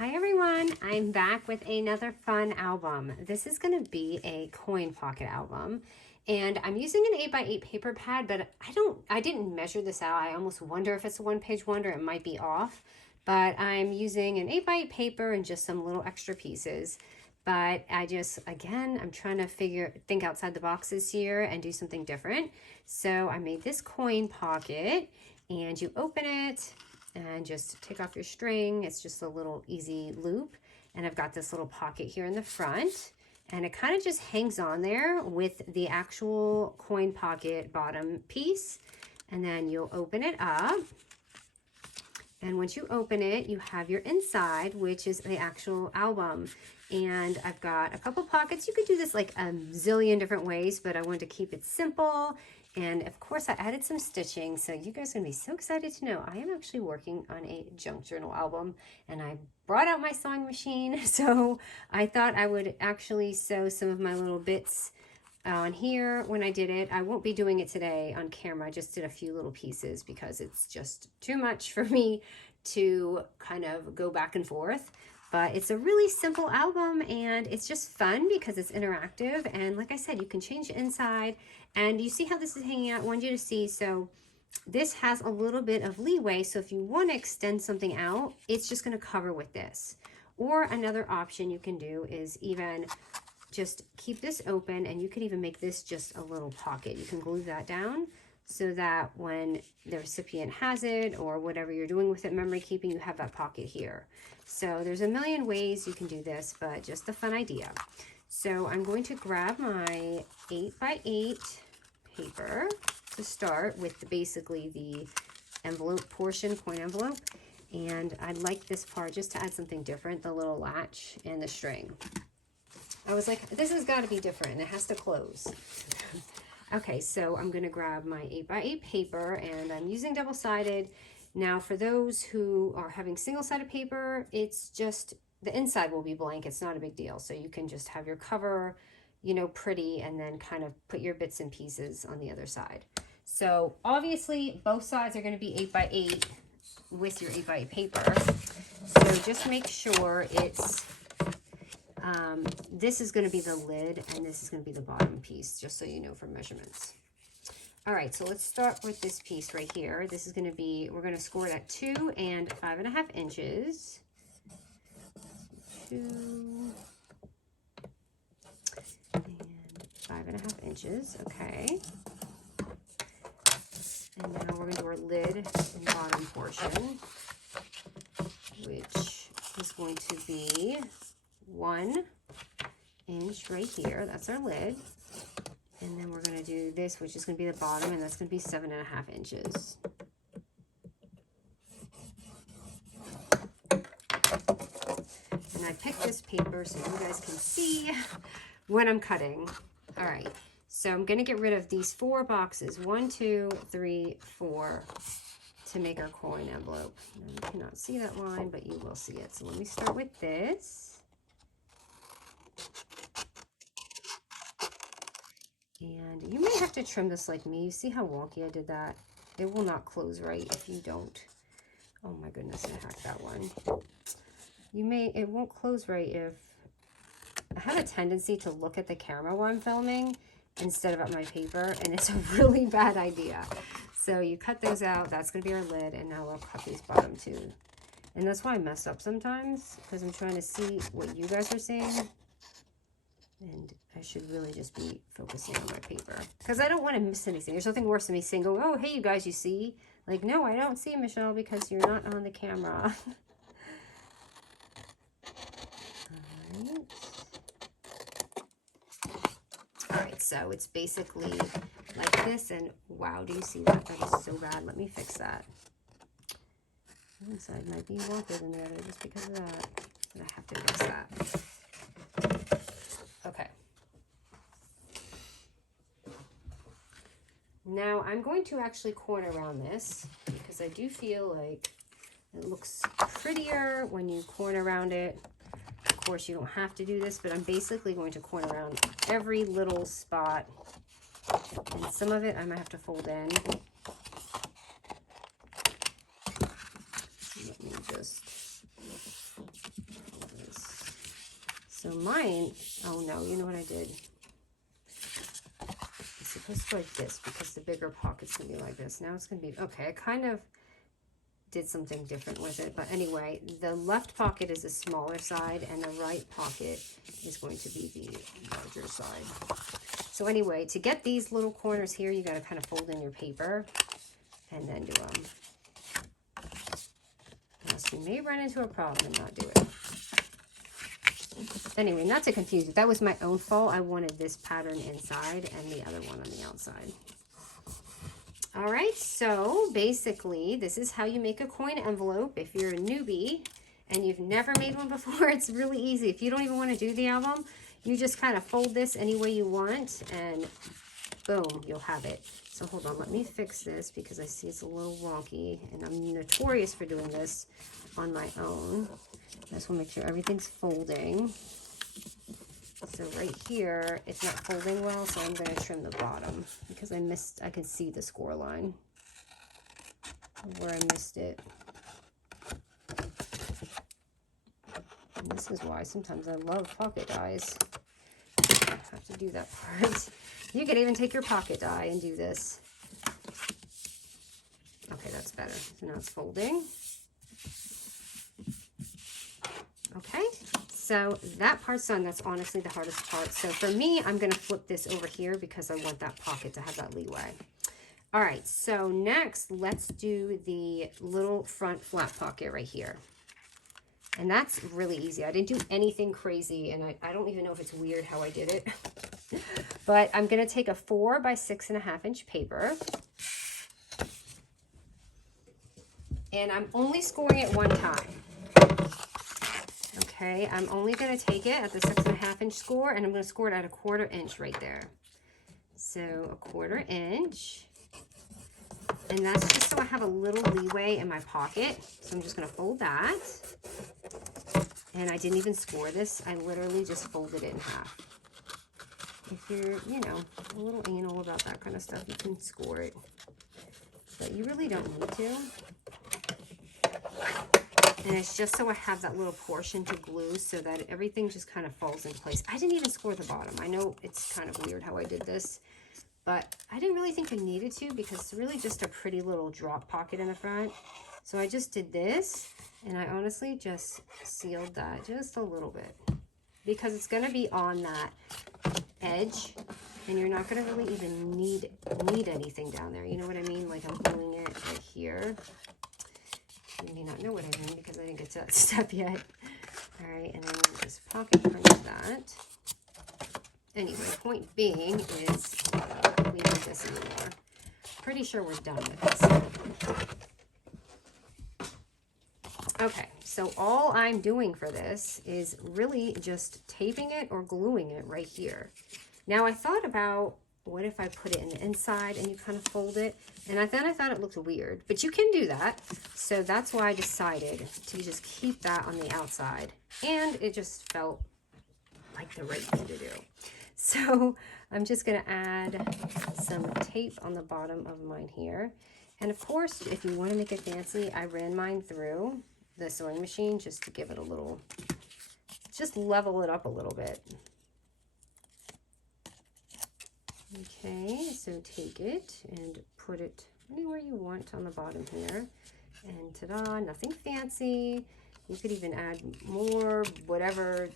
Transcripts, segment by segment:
Hi everyone, I'm back with another fun album. This is going to be a coin pocket album, and I'm using an 8x8 paper pad, but I didn't measure this out. I almost wonder if it's a one-page wonder. It might be off, but I'm using an 8x8 paper and just some little extra pieces. But again, I'm trying to think outside the boxes here and do something different. So I made this coin pocket, and you open it and just take off your string. It's just a little easy loop, and I've got this little pocket here in the front, and it kind of just hangs on there with the actual coin pocket bottom piece. And then you'll open it up, and once you open it, you have your inside, which is the actual album. And I've got a couple pockets. You could do this like a zillion different ways, but I wanted to keep it simple. And of course I added some stitching, so you guys are gonna be so excited to know I am actually working on a junk journal album, and I brought out my sewing machine. So I thought I would actually sew some of my little bits on here when I did it. I won't be doing it today on camera. I just did a few little pieces because it's just too much for me to kind of go back and forth. But it's a really simple album, and it's just fun because it's interactive. And like I said, you can change the inside, and you see how this is hanging out. I want you to see, so this has a little bit of leeway. So if you want to extend something out, it's just going to cover with this. Or another option you can do is even just keep this open, and you could even make this just a little pocket. You can glue that down so that when the recipient has it or whatever you're doing with it, memory keeping, you have that pocket here. So there's a million ways you can do this, but just a fun idea. So I'm going to grab my 8x8 paper to start with basically the envelope portion, coin envelope. And I like this part just to add something different, the little latch and the string. I was like, this has got to be different, and it has to close. Okay, so I'm going to grab my 8x8 paper, and I'm using double-sided. Now, for those who are having single-sided paper, it's just, the inside will be blank. It's not a big deal. So you can just have your cover, you know, pretty, and then kind of put your bits and pieces on the other side. So obviously, both sides are going to be 8x8 with your 8x8 paper. So just make sure it's this is going to be the lid, and this is going to be the bottom piece, just so you know for measurements. All right, so let's start with this piece right here. This is going to be, we're going to score it at 2 and 5.5 inches. 2 and 5.5 inches, okay. And now we're going to do our lid and bottom portion, which is going to be 1 inch right here. That's our lid. And then we're going to do this, which is going to be the bottom, and that's going to be 7.5 inches. And I picked this paper so you guys can see what I'm cutting. All right, so I'm going to get rid of these 4 boxes, 1, 2, 3, 4, to make our coin envelope. Now, you cannot see that line, but you will see it. So let me start with this. And you may have to trim this like me. You see how wonky I did that? It will not close right if you don't. Oh my goodness, I hacked that one. It won't close right if, I have a tendency to look at the camera while I'm filming instead of at my paper, and it's a really bad idea. So you cut those out. That's going to be our lid, and now we'll cut these bottom two. And that's why I mess up sometimes, because I'm trying to see what you guys are seeing. And I should really just be focusing on my paper, because I don't want to miss anything. There's nothing worse than me saying, oh, hey, you guys, you see? Like, no, I don't see, Michelle, because you're not on the camera. All right, so it's basically like this, and wow, do you see that? That is so bad. Let me fix that. One side might be wonkier than the other just because of that, but I have to fix that. Okay. Now I'm going to actually corner around this, because I do feel like it looks prettier when you corner around it. Of course, you don't have to do this, but I'm basically going to corner around every little spot. And some of it I might have to fold in. Let me just So mine, oh no, you know what I did? It's supposed to be like this because the bigger pocket's gonna be like this. Now it's gonna be, okay, I kind of did something different with it. But anyway, the left pocket is the smaller side and the right pocket is going to be the larger side. So anyway, to get these little corners here, you gotta kind of fold in your paper and then do them. Else you may run into a problem and not do it. Anyway, not to confuse you, that was my own fault. I wanted this pattern inside and the other one on the outside. All right, so basically this is how you make a coin envelope. If you're a newbie and you've never made one before, it's really easy. If you don't even want to do the album, you just kind of fold this any way you want and boom, you'll have it. So hold on, let me fix this because I see it's a little wonky and I'm notorious for doing this on my own. I just want to make sure everything's folding. So right here, it's not folding well, so I'm going to trim the bottom because I can see the score line where I missed it. And this is why sometimes I love pocket dies. I have to do that part. You could even take your pocket die and do this. Okay, that's better. So now it's folding. Okay, so that part's done. That's honestly the hardest part. So for me, I'm going to flip this over here because I want that pocket to have that leeway. All right, so next, let's do the little front flap pocket right here. And that's really easy. I didn't do anything crazy, and I don't even know if it's weird how I did it. But I'm going to take a 4 by 6.5 inch paper. And I'm only scoring it one time. Okay, I'm only going to take it at the 6.5 inch score, and I'm going to score it at a 1/4 inch right there. So a 1/4 inch. And that's just so I have a little leeway in my pocket. So I'm just going to fold that. And I didn't even score this. I literally just folded it in half. If you're, you know, a little anal about that kind of stuff, you can score it. But you really don't need to. And it's just so I have that little portion to glue so that everything just kind of falls in place. I didn't even score the bottom. I know it's kind of weird how I did this, but I didn't really think I needed to because it's really just a pretty little drop pocket in the front. So I just did this, and I honestly just sealed that just a little bit because it's going to be on that edge, and you're not going to really even need anything down there. You know what I mean? Like I'm pulling it right here. You may not know what I mean because I didn't get to that step yet. All right, and then we'll just pocket punch that. Anyway, point being is we need this anymore. Pretty sure we're done with this. Okay, so all I'm doing for this is really just taping it or gluing it right here. Now I thought about, what if I put it in the inside and you kind of fold it? And then I thought it looked weird, but you can do that. So that's why I decided to just keep that on the outside. And it just felt like the right thing to do. So I'm just going to add some tape on the bottom of mine here. And of course, if you want to make it fancy, I ran mine through the sewing machine just to give it a little, just level it up a little bit. Okay, so take it and put it anywhere you want on the bottom here. And ta-da, nothing fancy. You could even add more, whatever.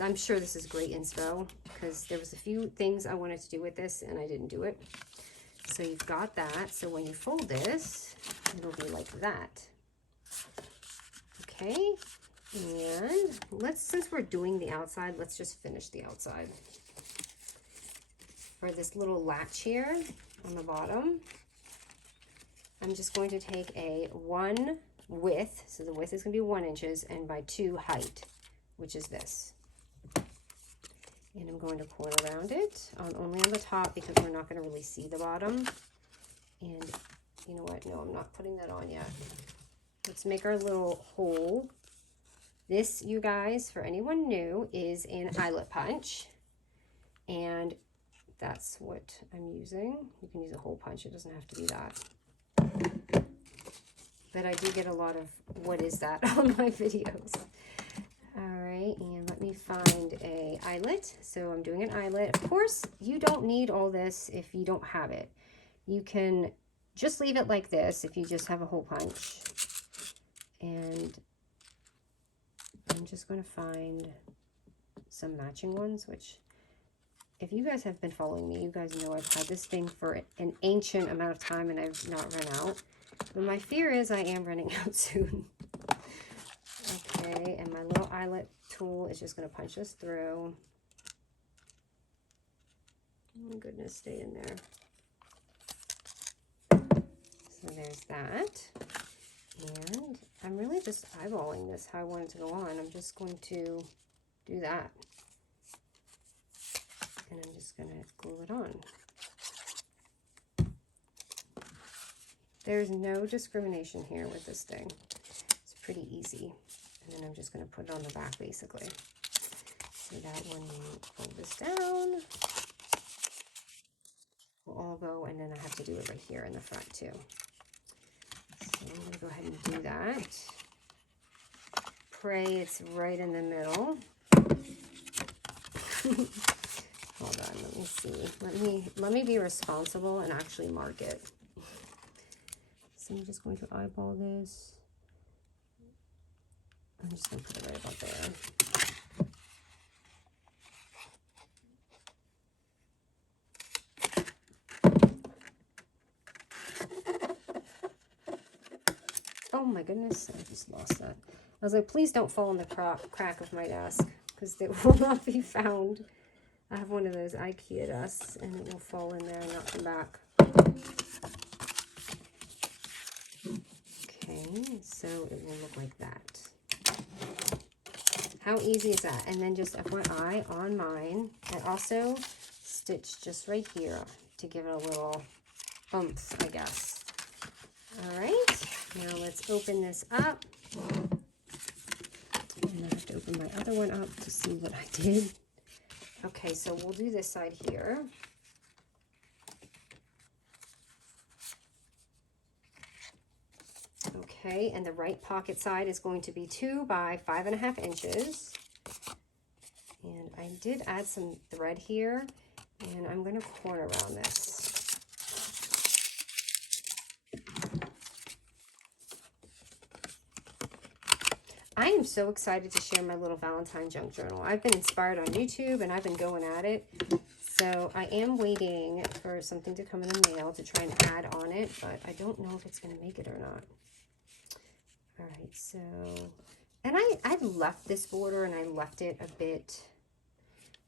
I'm sure this is great inspo because there was a few things I wanted to do with this and I didn't do it. So you've got that. So when you fold this, it'll be like that. Okay, and since we're doing the outside, let's just finish the outside. For this little latch here on the bottom, I'm just going to take a 1 width, so the width is going to be 1 inches, and by 2 height, which is this. And I'm going to coil around it, only on the top because we're not going to really see the bottom. And you know what? No, I'm not putting that on yet. Let's make our little hole. This, you guys, for anyone new, is an eyelet punch. And that's what I'm using. You can use a hole punch. It doesn't have to be that. But I do get a lot of what is that on my videos. All right, and let me find a eyelet. So I'm doing an eyelet. Of course, you don't need all this if you don't have it. You can just leave it like this if you just have a hole punch. And I'm just going to find some matching ones, which if you guys have been following me, you guys know I've had this thing for an ancient amount of time and I've not run out. But my fear is I am running out soon. Okay, and my little eyelet tool is just going to punch this through. Oh my goodness, stay in there. So there's that. And I'm really just eyeballing this, how I want it to go on. I'm just going to do that. And I'm just going to glue it on. There's no discrimination here with this thing. It's pretty easy. And then I'm just going to put it on the back, basically. So that when you pull this down, will all go, and then I have to do it right here in the front, too. So I'm going to go ahead and do that. Pray it's right in the middle. Hold on, let me see. Let me be responsible and actually mark it. So I'm just going to eyeball this. I'm just going to put it right about there. Oh my goodness, I just lost that. I was like, please don't fall in the crack of my desk, because it will not be found. I have one of those IKEA desks, and it will fall in there and not come back. Okay, so it will look like that. How easy is that? And then just FYI, on mine, I also stitched just right here to give it a little oomph, I guess. All right, now let's open this up. And I have to open my other one up to see what I did. Okay, so we'll do this side here. Okay, and the right pocket side is going to be 2 by 5.5 inches. And I did add some thread here, and I'm going to corner around this. I am so excited to share my little Valentine junk journal. I've been inspired on YouTube, and I've been going at it. So I am waiting for something to come in the mail to try and add on it, but I don't know if it's going to make it or not. All right, so, and I left this border, and I left it a bit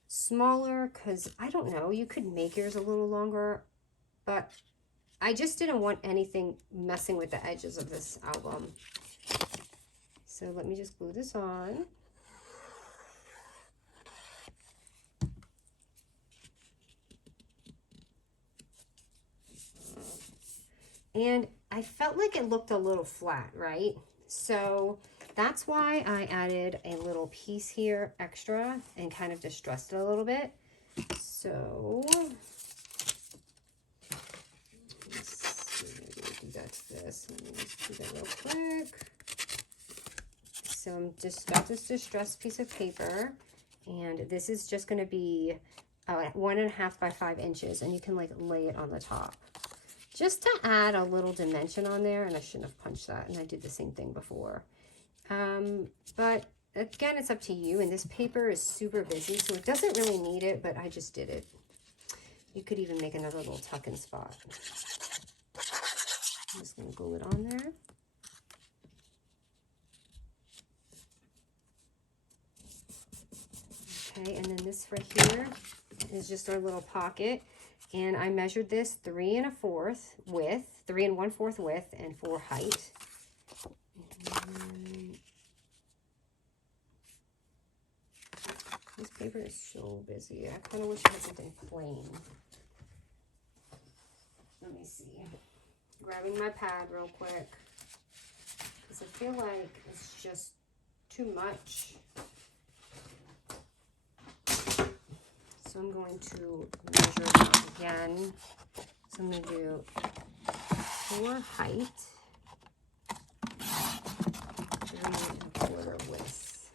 smaller because, I don't know, you could make yours a little longer, but I just didn't want anything messing with the edges of this album. So let me just glue this on. And I felt like it looked a little flat, right? So that's why I added a little piece here extra and kind of distressed it a little bit. So let's see, maybe do that to this. Let me just do that real quick. So I'm just got this distressed piece of paper, and this is just going to be 1.5 by 5 inches, and you can like lay it on the top just to add a little dimension on there. And I shouldn't have punched that, and I did the same thing before. But again, it's up to you, and this paper is super busy, so it doesn't really need it, but I just did it. You could even make another little tuck-in spot. I'm just going to glue it on there. Okay, and then this right here is just our little pocket, and I measured this 3 1/4 width, 3 1/4 width, and 4 height. And this paper is so busy. I kind of wish I had something plain. Let me see. Grabbing my pad real quick, because I feel like it's just too much. So I'm going to measure it out again. So I'm going to do 4 height, 3 1/4 width.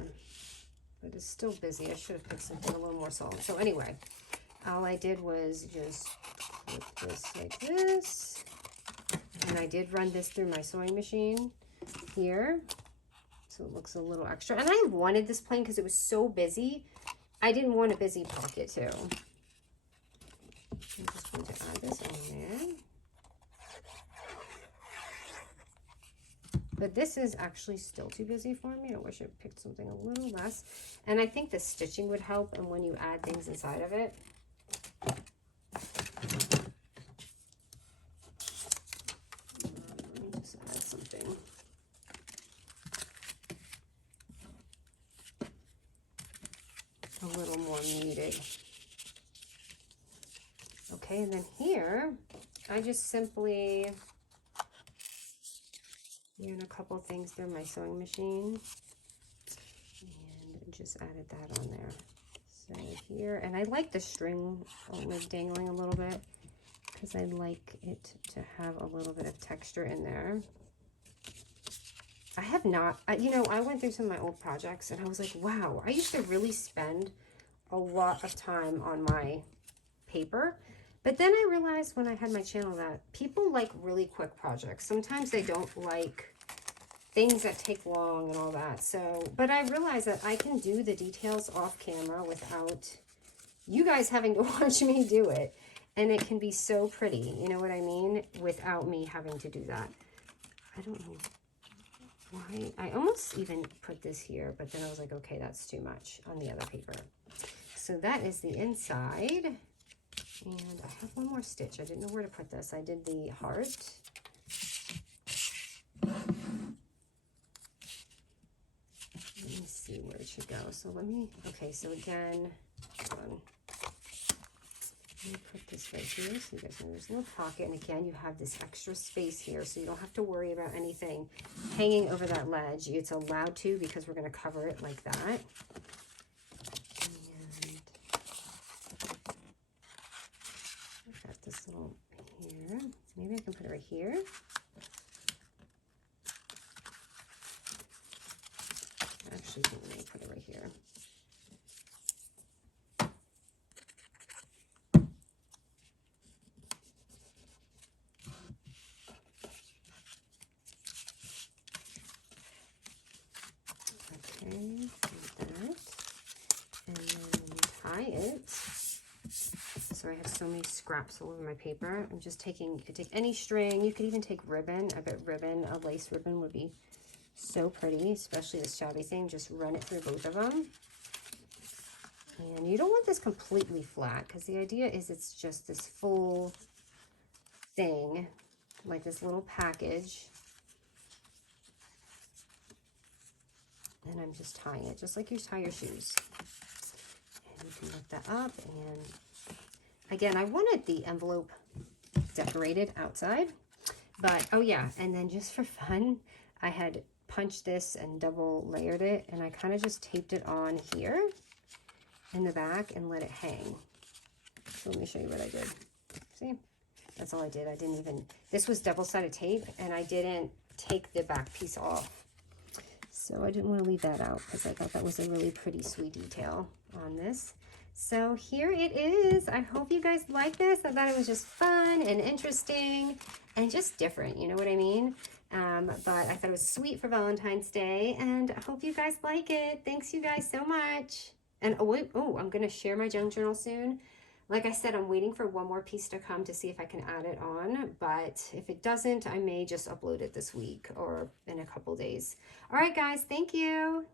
here. But it's still busy. I should have picked something a little more solid. So anyway, all I did was just put this like this. And I did run this through my sewing machine here. So it looks a little extra. And I wanted this plain because it was so busy. I didn't want a busy pocket too. I'm just going to add this on there. But this is actually still too busy for me. I wish I picked something a little less. And I think the stitching would help, and when you add things inside of it. Let me just add something. A little more needed. Okay, and then here, I just simply ran a couple things through my sewing machine and just added that on there. So here, and I like the string like dangling a little bit because I like it to have a little bit of texture in there. I have not, you know, I went through some of my old projects and I was like, wow, I used to really spend a lot of time on my paper. But then I realized when I had my channel that people like really quick projects. Sometimes they don't like things that take long and all that. So, but I realized that I can do the details off camera without you guys having to watch me do it. And it can be so pretty, you know what I mean? Without me having to do that. I don't know why. I almost even put this here, but then I was like, okay, that's too much on the other paper. So that is the inside. And I have one more stitch. I didn't know where to put this. I did the heart. Let me see where it should go. So let me, okay, so again, hold on. Let me put this right here so you guys know there's a little pocket. And again, you have this extra space here, so you don't have to worry about anything hanging over that ledge. It's allowed to because we're going to cover it like that. This little here. Maybe I can put it right here. Actually, let me put it right here. Okay, like that. And then tie it. So I have so many scraps all over my paper. I'm just taking, you could take any string, you could even take ribbon. I bet ribbon, a lace ribbon would be so pretty, especially this shabby thing. Just run it through both of them. And you don't want this completely flat because the idea is it's just this full thing, like this little package. And I'm just tying it, just like you tie your shoes. And you can lift that up and again, I wanted the envelope decorated outside, but oh yeah, and then just for fun, I had punched this and double layered it, and I kind of just taped it on here in the back and let it hang. So let me show you what I did. See, that's all I did. I didn't even, this was double-sided tape, and I didn't take the back piece off. So I didn't want to leave that out because I thought that was a really pretty sweet detail on this. So here it is. I hope you guys like this. I thought it was just fun and interesting and just different, you know what I mean? But I thought it was sweet for Valentine's Day, and I hope you guys like it. Thanks you guys so much. And oh, wait, oh, I'm going to share my junk journal soon. Like I said, I'm waiting for one more piece to come to see if I can add it on, but if it doesn't, I may just upload it this week or in a couple days. All right, guys, thank you.